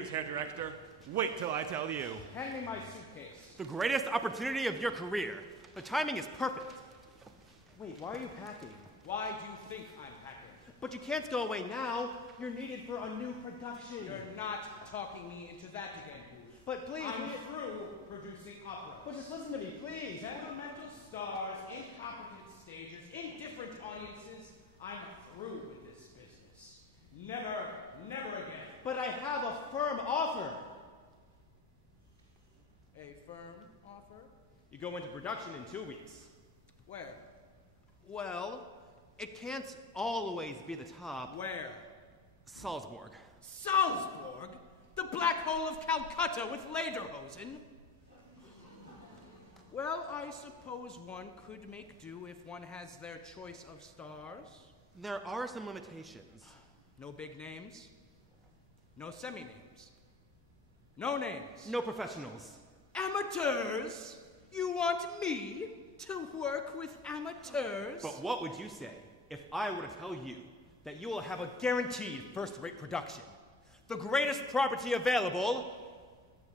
news, Herr Director. Wait till I tell you. Hand me my suitcase. The greatest opportunity of your career. The timing is perfect. Wait, why are you packing? Why do you think I'm packing? But you can't go away now. You're needed for a new production. You're not talking me into that again, Booth. But please, I'm through producing opera. But just listen to me, please. Temperamental stars, incompetent stages, indifferent audiences. I'm through with this business. Never, never again. But I have a firm offer. A firm offer? You go into production in 2 weeks. Where? Well, it can't always be the top. Where? Salzburg. Salzburg? The black hole of Calcutta with lederhosen? Well, I suppose one could make do if one has their choice of stars. There are some limitations. No big names. No semi-names. No names. No professionals. Amateurs? You want me to work with amateurs? But what would you say if I were to tell you that you will have a guaranteed first-rate production, the greatest property available,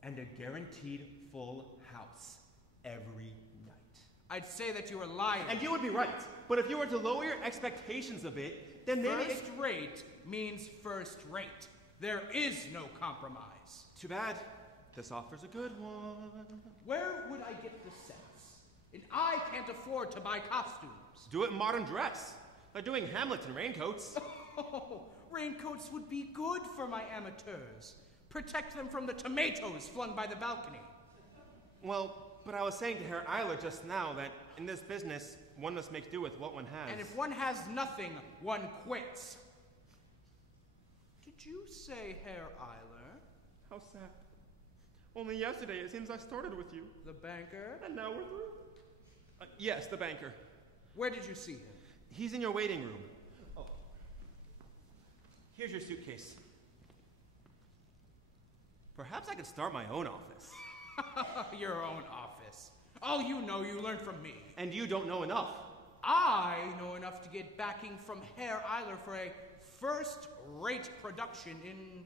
and a guaranteed full house every night? I'd say that you are lying. And you would be right. But if you were to lower your expectations a bit, then maybe... First rate means first rate. There is no compromise. Too bad. This offer's a good one. Where would I get the sets? And I can't afford to buy costumes. Do it in modern dress. They're doing Hamlet in raincoats. Oh, raincoats would be good for my amateurs. Protect them from the tomatoes flung by the balcony. Well, but I was saying to Herr Eiler just now that in this business, one must make do with what one has. And if one has nothing, one quits. Did you say Herr Eiler? How sad. Only yesterday it seems I started with you. The banker? And now we're through. Yes, the banker. Where did you see him? He's in your waiting room. Oh. Here's your suitcase. Perhaps I could start my own office. Your own office. All you know you learned from me. And you don't know enough. I know enough to get backing from Herr Eiler for a first-rate production in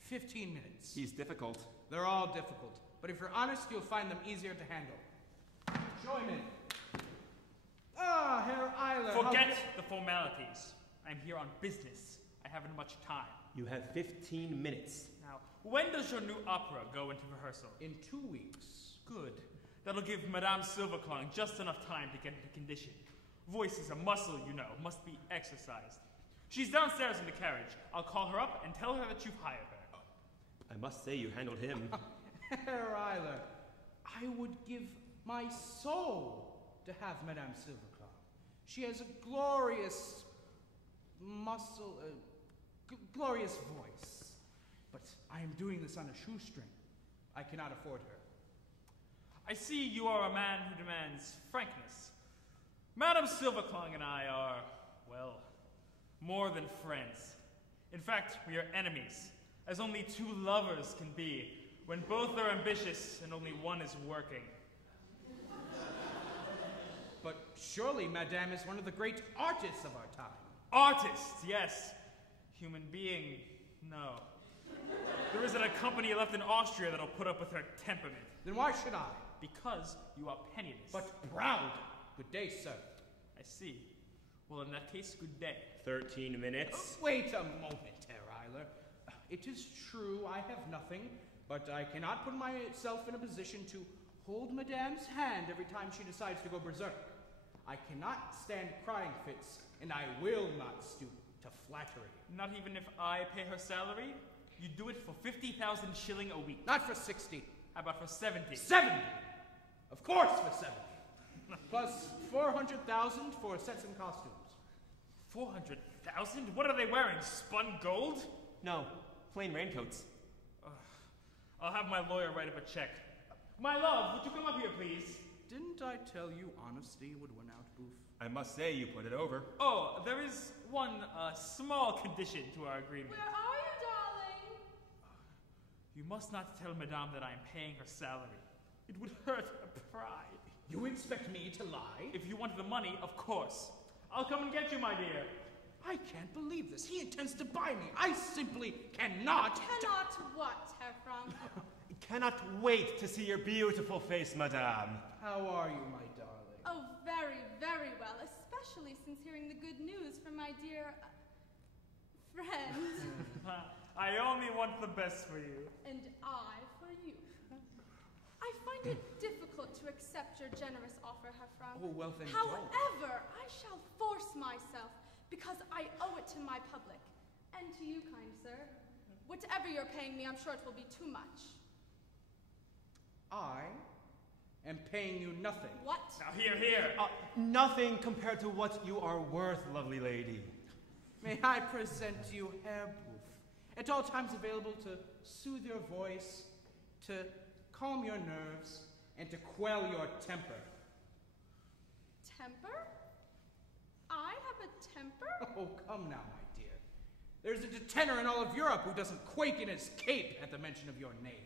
15 minutes. He's difficult. They're all difficult. But if you're honest, you'll find them easier to handle. Join in. Ah, Herr Eiler. Forget the formalities. I'm here on business. I haven't much time. You have 15 minutes. Now, when does your new opera go into rehearsal? In 2 weeks. Good. That'll give Madame Silverclung just enough time to get into condition. Voice is a muscle, you know, must be exercised. She's downstairs in the carriage. I'll call her up and tell her that you've hired her. I must say you handled him. Herr Eiler, I would give my soul to have Madame Silverclung. She has a glorious glorious voice. But I am doing this on a shoestring. I cannot afford her. I see you are a man who demands frankness. Madame Silverclung and I are, well, more than friends. In fact, we are enemies, as only two lovers can be, when both are ambitious and only one is working. But surely Madame is one of the great artists of our time. Artist, yes. Human being, no. There isn't a company left in Austria that'll put up with her temperament. Then why should I? Because you are penniless. But proud. Good day, sir. I see. Well, in that case, good day. 13 minutes. Wait a moment, Herr Eiler. It is true I have nothing, but I cannot put myself in a position to hold Madame's hand every time she decides to go berserk. I cannot stand crying fits, and I will not stoop to flattery. Not even if I pay her salary? You do it for 50,000 shilling a week. Not for 60. How about for 70? 70! Of course for 70. Plus 400,000 for sets and costumes. 400,000? What are they wearing? Spun gold? No, plain raincoats. I'll have my lawyer write up a check. My love, would you come up here, please? Didn't I tell you honesty would win out, Boof? I must say you put it over. Oh, there is one small condition to our agreement. Where are you, darling? You must not tell Madame that I am paying her salary. It would hurt her pride. You expect me to lie? If you want the money, of course. I'll come and get you, my dear. I can't believe this. He intends to buy me. I simply cannot. Cannot what, Herr Frank? Cannot wait to see your beautiful face, madame. How are you, my darling? Oh, very, very well, especially since hearing the good news from my dear friend. I only want the best for you. And I for you. I find it difficult to accept your generous offer, Herr Frank. Oh, well then However, I shall force myself, because I owe it to my public. And to you, kind sir. Whatever you're paying me, I'm sure it will be too much. I am paying you nothing. What? Now here. Nothing compared to what you are worth, lovely lady. May I present to you Herr Booth, at all times available to soothe your voice, to calm your nerves, and to quell your temper. Temper? I have a temper? Oh, come now, my dear. There's a tenor in all of Europe who doesn't quake in his cape at the mention of your name.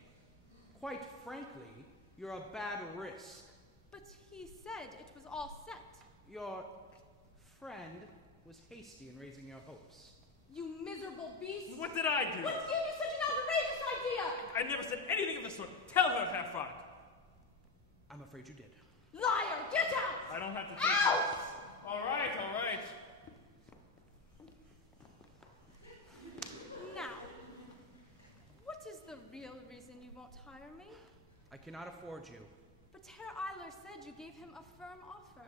Quite frankly, you're a bad risk. But he said it was all set. Your friend was hasty in raising your hopes. You miserable beast! What did I do? What gave you such an outrageous idea? I never said anything of the sort. Tell her, Herr Frank. I'm afraid you did. Liar! Get out! I don't have to take Out! this. All right. Now, what is the real reason you won't hire me? I cannot afford you. But Herr Eiler said you gave him a firm offer.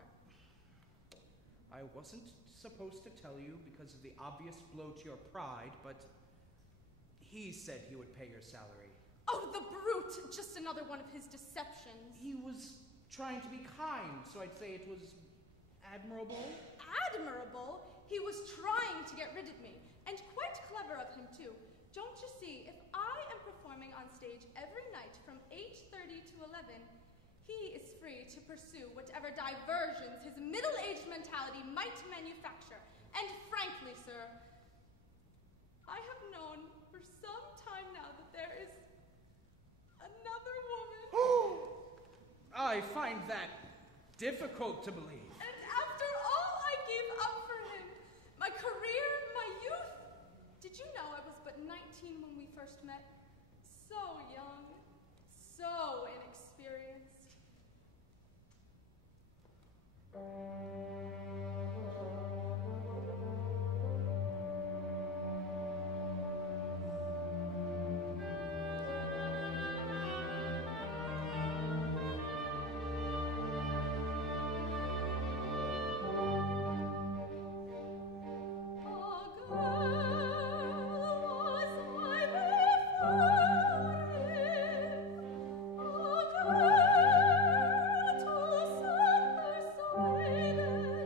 I wasn't supposed to tell you because of the obvious blow to your pride, but he said he would pay your salary. Oh, the brute! Just another one of his deceptions. He was trying to be kind, so I'd say it was admirable. Admirable? He was trying to get rid of me, and quite clever of him, too. Don't you see, if I am performing on stage every night from 8:30 to 11, he is free to pursue whatever diversions his middle-aged mentality might manufacture. And frankly, sir, I have known for some time now that there is another woman. I find that difficult to believe. And after all I gave up for him, my career, my youth. Did you know I was but 19 when we first met? So young, so inexperienced. Persuaded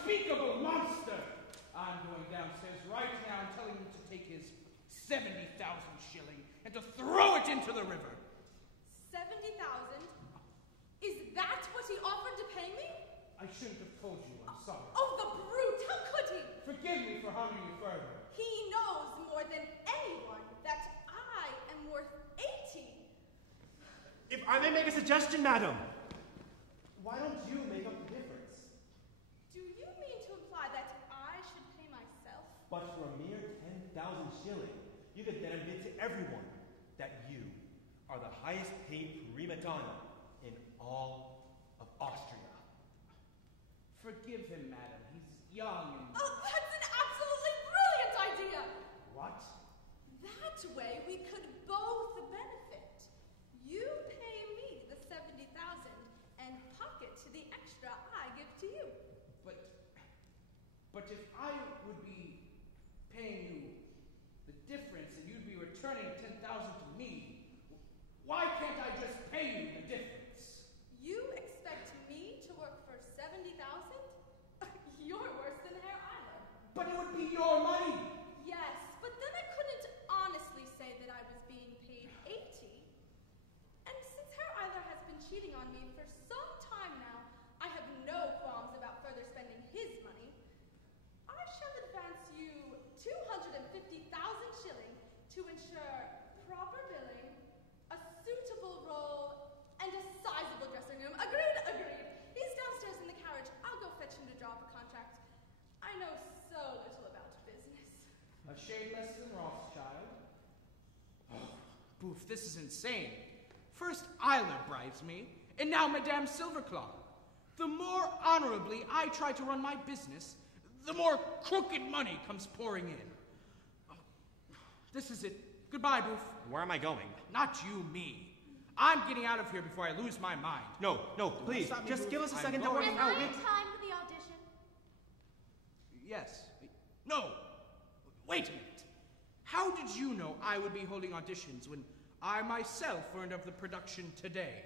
unspeakable monster! I'm going downstairs right now and telling him to take his 70,000 shilling and to throw it into the river. 70,000? Is that what he offered to pay me? I shouldn't have told you. I'm sorry. Oh, the brute! How could he? Forgive me for harming you further. He knows more than anyone that I am worth 80. If I may make a suggestion, madam, why don't you make up the difference? Do you mean to imply that I should pay myself? But for a mere 10,000 shilling, you could then admit to everyone that you are the highest paid prima donna in all of Austria. Forgive him, madam. He's young and... Oh, that's an absolutely brilliant idea! What? That way we could both benefit. You pay me the 70,000 and pocket the extra I give to you. But if I would be paying you the difference and you'd be returning 10,000 to me, why can't I just pay you the difference? You expect me to work for 70,000? You're worse than Herr Eiler. But it would be your money. Yes, but then I couldn't honestly say that I was being paid 80. And since Herr Eiler has been cheating on me for some time now, I have no qualms about further spending his money. I shall advance you 250,000 shilling to ensure proper billing, a suitable role, and a sizable dressing room. Agreed, agreed. He's downstairs in the carriage. I'll go fetch him to draw up a contract. I know so little about business. A shade less than Rothschild. Oh, Boof, this is insane. First Eiler bribes me, and now Madame Silverclaw. The more honorably I try to run my business, the more crooked money comes pouring in. Oh, this is it. Goodbye, Boof. Where am I going? Not you, me. I'm getting out of here before I lose my mind. No, please, stop me, just Boof. give us a I'm second to going. work Am out. I in time for the audition? Yes. No. Wait a minute. How did you know I would be holding auditions when I myself learned of the production today?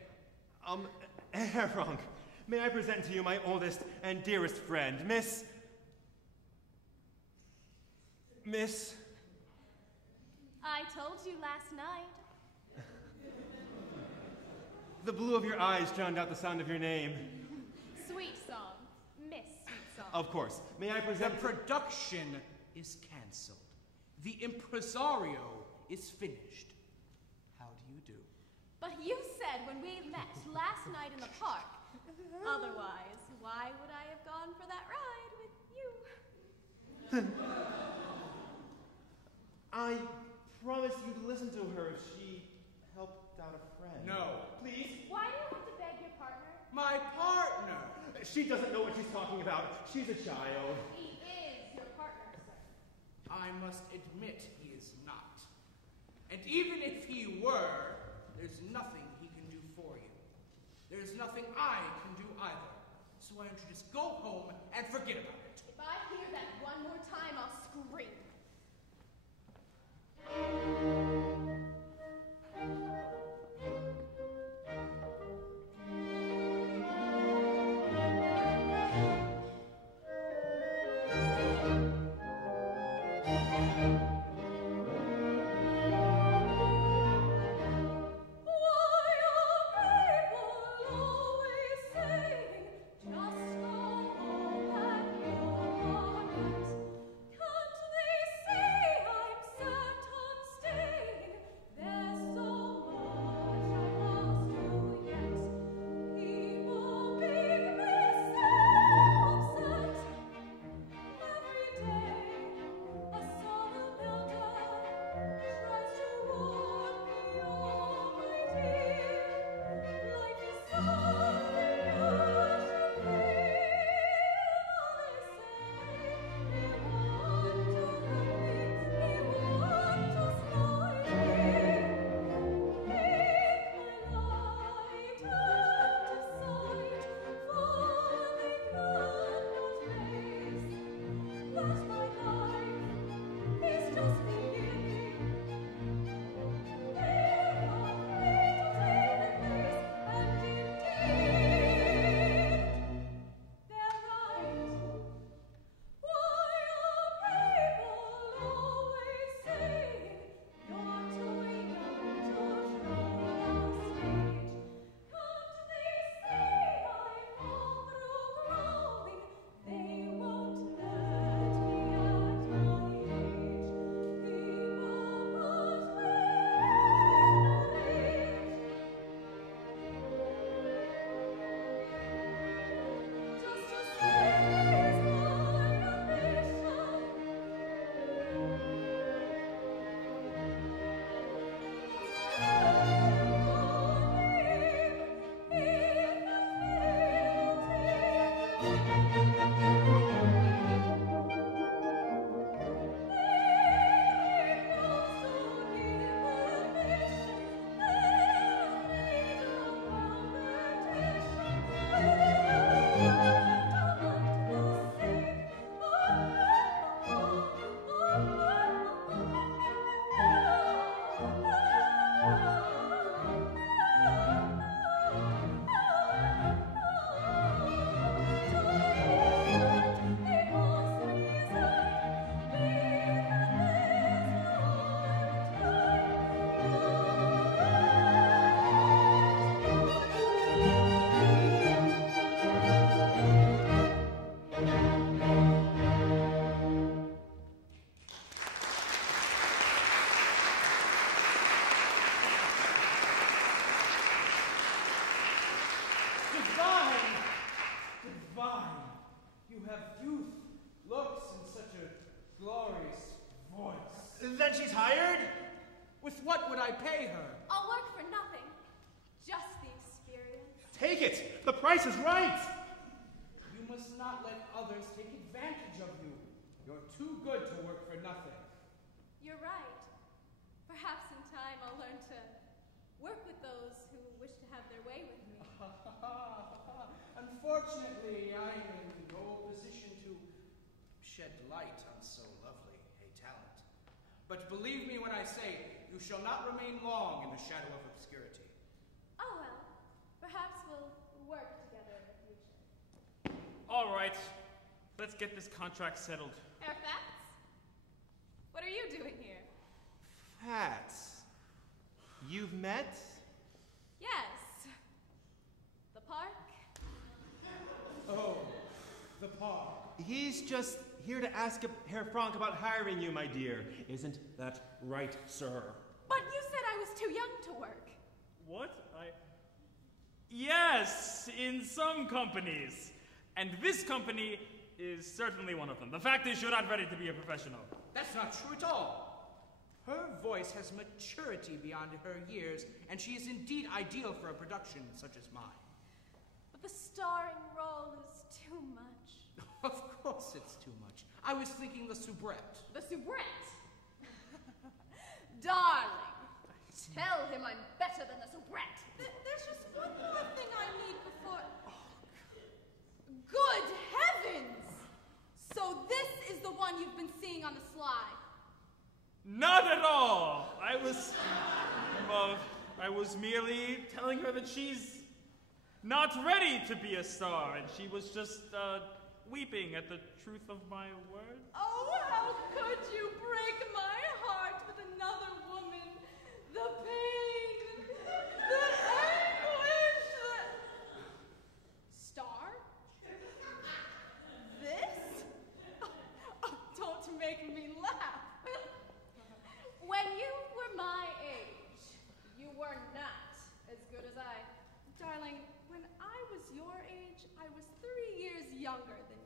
Herr Frank, may I present to you my oldest and dearest friend, Miss... I told you last night. The blue of your eyes drowned out the sound of your name. Sweet song. Miss Sweet Song. Of course. May I The present... production is cancelled. The Impresario is finished. How do you do? But you said when we met last night in the park. Otherwise, why would I have gone for that ride with you? I promised you'd listen to her if she helped out a friend. No. Please? Why do you have to beg your partner? My partner. She doesn't know what she's talking about. She's a child. He is your partner, sir. I must admit he is not. And even if he were, there's nothing he can do for you. There's nothing I can do either. So why don't you just go home and forget about it? If I hear that one more time, I'll scream. Just go home and youth, looks, and such a glorious voice. Then she's hired? With what would I pay her? I'll work for nothing. Just the experience. Take it! The price is right! You must not let others take advantage of you. You're too good to work for nothing. You're right. Perhaps in time I'll learn to work with those who wish to have their way with me. Unfortunately, I'm in no position to shed light on so lovely a talent. But believe me when I say, you shall not remain long in the shadow of obscurity. Oh well, perhaps we'll work together in the future. All right, let's get this contract settled. Fairfax? What are you doing here? Fats. You've met? Yes. The park? Oh, the park. He's just here to ask Herr Frank about hiring you, my dear. Isn't that right, sir? But you said I was too young to work. What? Yes, in some companies. And this company is certainly one of them. The fact is, you're not ready to be a professional. That's not true at all. Her voice has maturity beyond her years, and she is indeed ideal for a production such as mine. But the starring role is too much. Of course it's too much. I was thinking the soubrette. The soubrette? Darling, tell him I'm better than the soubrette. There's just one more thing I need before... Good heavens! So this is the one you've been seeing on the sly. Not at all. I was merely telling her that she's not ready to be a star, and she was just, weeping at the truth of my words. Oh, how could you break my heart with another woman? The pain, the anguish, Star? This? Oh, don't make me laugh. When you were my age, you were not as good as I. Darling, when I was your age, I was 3 years younger than you.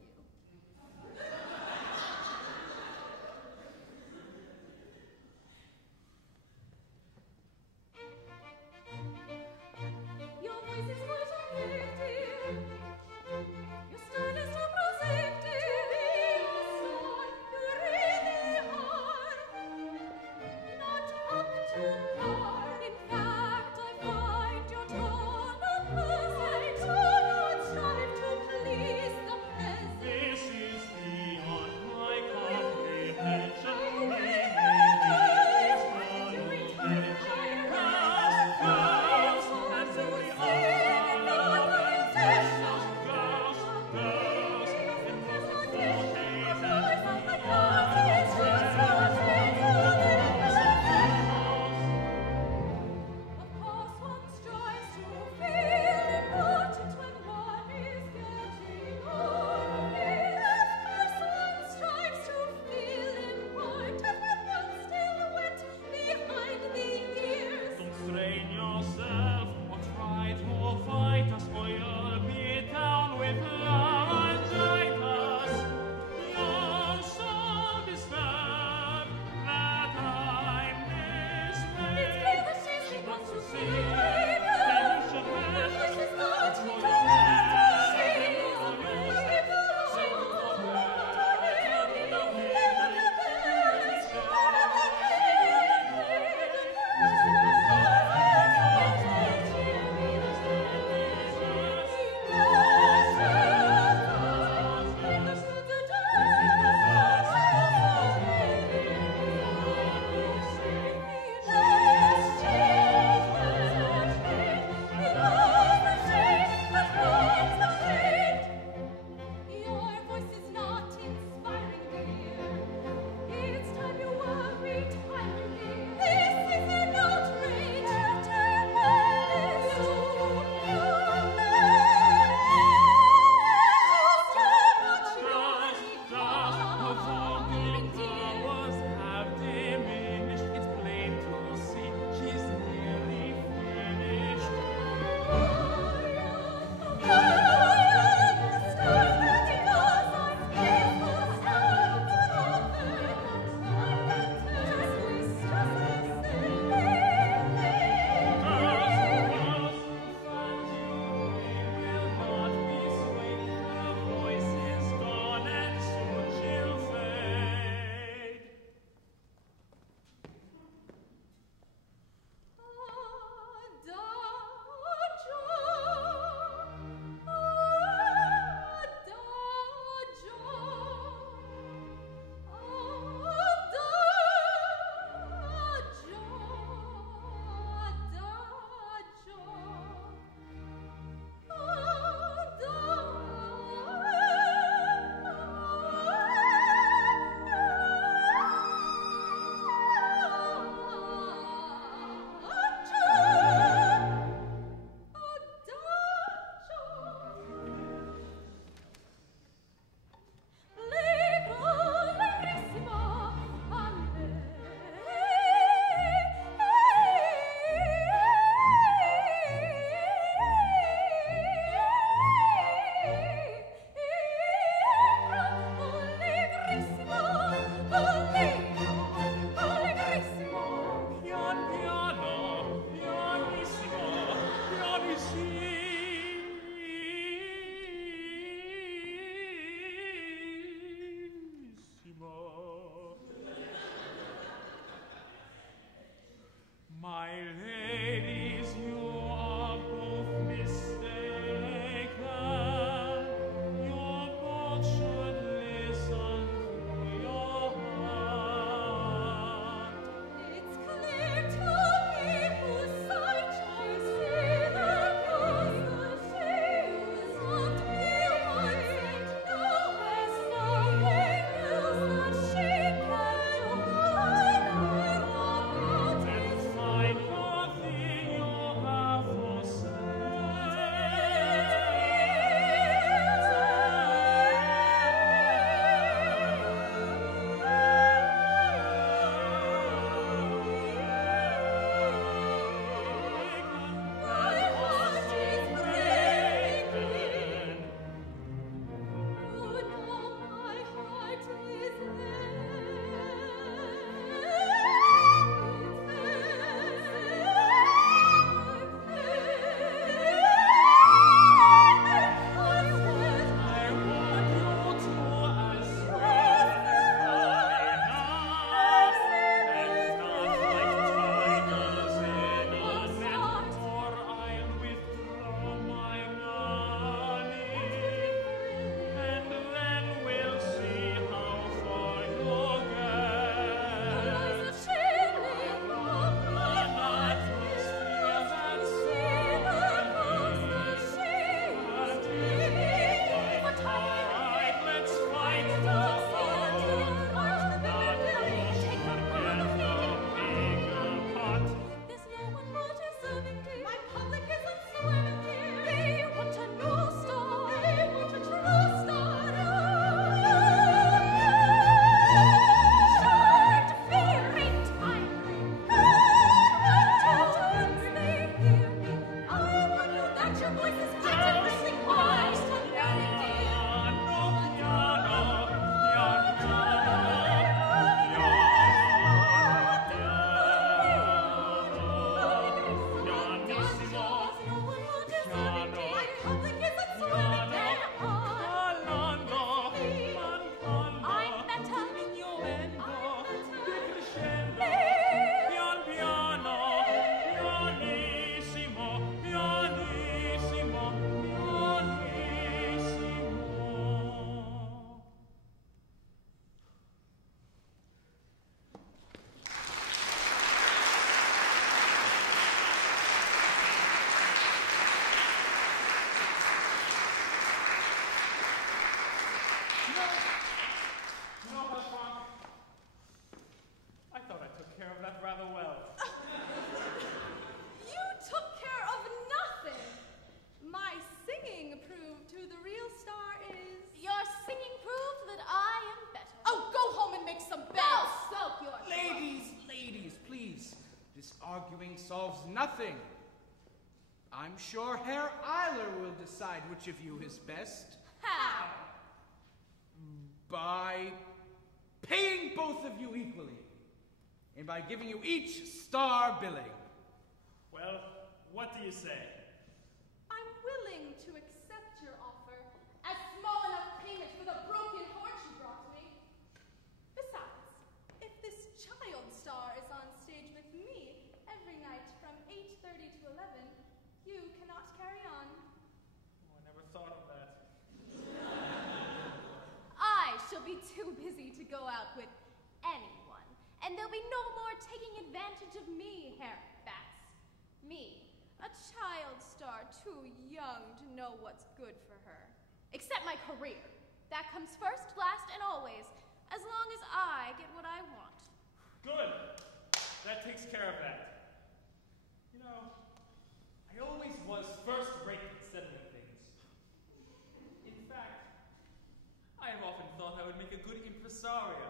My ladies, you are both mistaken. You both should listen to your heart. It's clear to me whose sight I see the cause the shades of me once and now has nothing else that she can do. Like her about his Find nothing you have for My heart is breaking. Oh no, my heart is I want you to as sweet as and not like tigers in a net, or I'll withdraw my money, and then we'll see how far you'll get. Alright, let's fight There's no one more deserving, dear. My public isn't swimming, dear. They want a new star. They want a true star. Short spirit, I'm once they hear me, I want you that your voice is hot and really wise to learn it, dear. You know, Frank, I thought I took care of that rather well. You took care of nothing. My singing proved who the real star is. Your singing proves that I am better. Oh, go home and make some Go beds. soak your Ladies, please. This arguing solves nothing. I'm sure Herr Eiler will decide which of you is best How? by paying both of you equally and by giving you each star billing. Well, what do you say? I'm willing to accept your offer as small enough payment for the broken horse you brought me. Besides, if this child star is on stage with me every night from 8:30 to 11, you cannot carry on. Oh, I never thought of that. I shall be too busy to go out with anyone, and there'll be no more taking advantage of me, Herr Bats. Me, a child star too young to know what's good for her. Except my career. That comes first, last, and always, as long as I get what I want. Good. That takes care of that. You know, I always was first rate at settling things. In fact, I have often thought I would make a good impresario.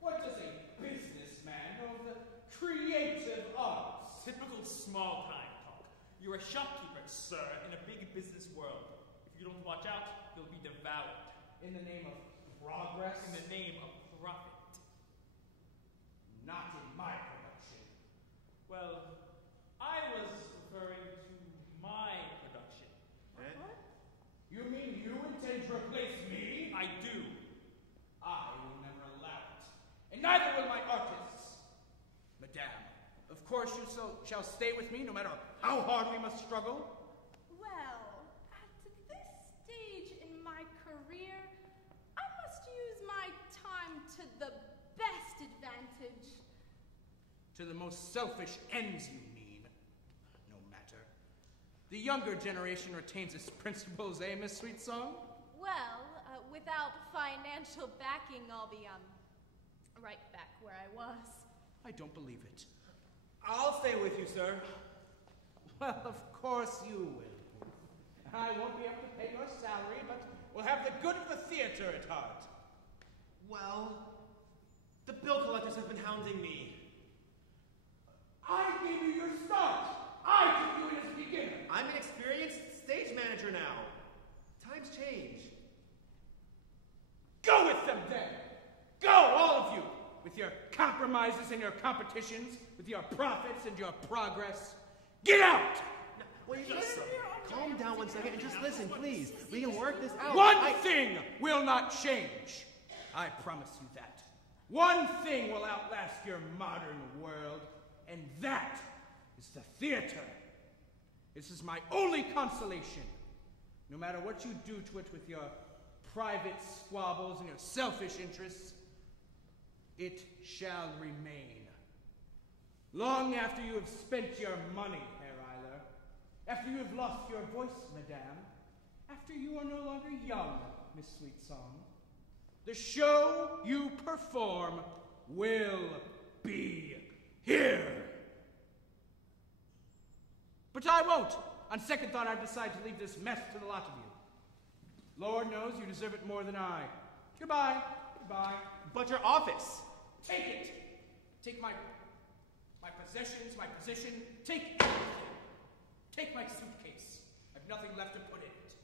What does a businessman know of the creative arts? Typical small-time talk. You're a shopkeeper, sir, in a big business world. If you don't watch out, you'll be devoured. In the name of progress? In the name of profit. Not in my production. Well, I was referring to my production. You mean you intend to replace me? I do. shall stay with me no matter how hard we must struggle? Well, at this stage in my career, I must use my time to the best advantage. To the most selfish ends, you mean? No matter. The younger generation retains its principles, eh, Miss Sweetsong? Well, without financial backing, I'll be, right back where I was. I don't believe it. I'll stay with you, sir. Well, of course you will. I won't be able to pay your salary, but we'll have the good of the theater at heart. Well, the bill collectors have been hounding me. I gave you your start. I took you in as a beginner. I'm an experienced stage manager now. Times change. Go with them then. Go, all of you, with your compromises and your competitions, with your profits and your progress. Get out! Well, you just calm down 1 second and just listen, please. We can work this out. One thing will not change. I promise you that. One thing will outlast your modern world, and that is the theater. This is my only consolation. No matter what you do to it with your private squabbles and your selfish interests, it shall remain. Long after you have spent your money, Herr Eiler, after you have lost your voice, Madame, after you are no longer young, Miss Sweetsong, the show you perform will be here. But I won't. On second thought, I've decided to leave this mess to the lot of you. Lord knows you deserve it more than I. Goodbye. Goodbye. But your office. Take it. Take my possessions, my position. Take everything. Take my suitcase. I've nothing left to put in it.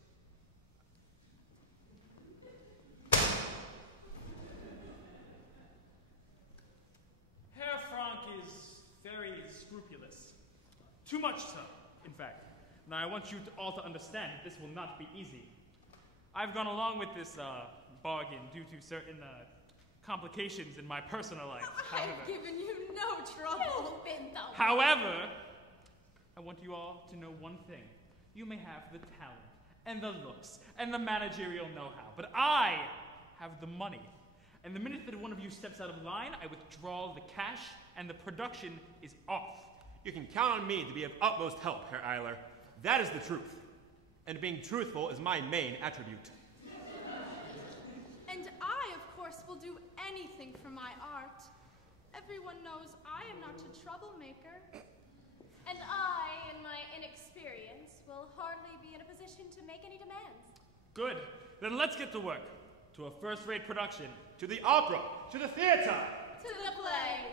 Herr Frank is very scrupulous. Too much so, in fact. Now I want you all to understand that this will not be easy. I've gone along with this bargain due to certain complications in my personal life. I've given you no trouble. You've been the However, I want you all to know one thing. You may have the talent and the looks and the managerial know-how, but I have the money. And the minute that one of you steps out of line, I withdraw the cash and the production is off. You can count on me to be of utmost help, Herr Eiler. That is the truth. And being truthful is my main attribute. And I, of course, will do anything for my art. Everyone knows I am not a troublemaker. And I, in my inexperience, will hardly be in a position to make any demands. Good. Then let's get to work. To a first-rate production. To the opera. To the theater. To the play.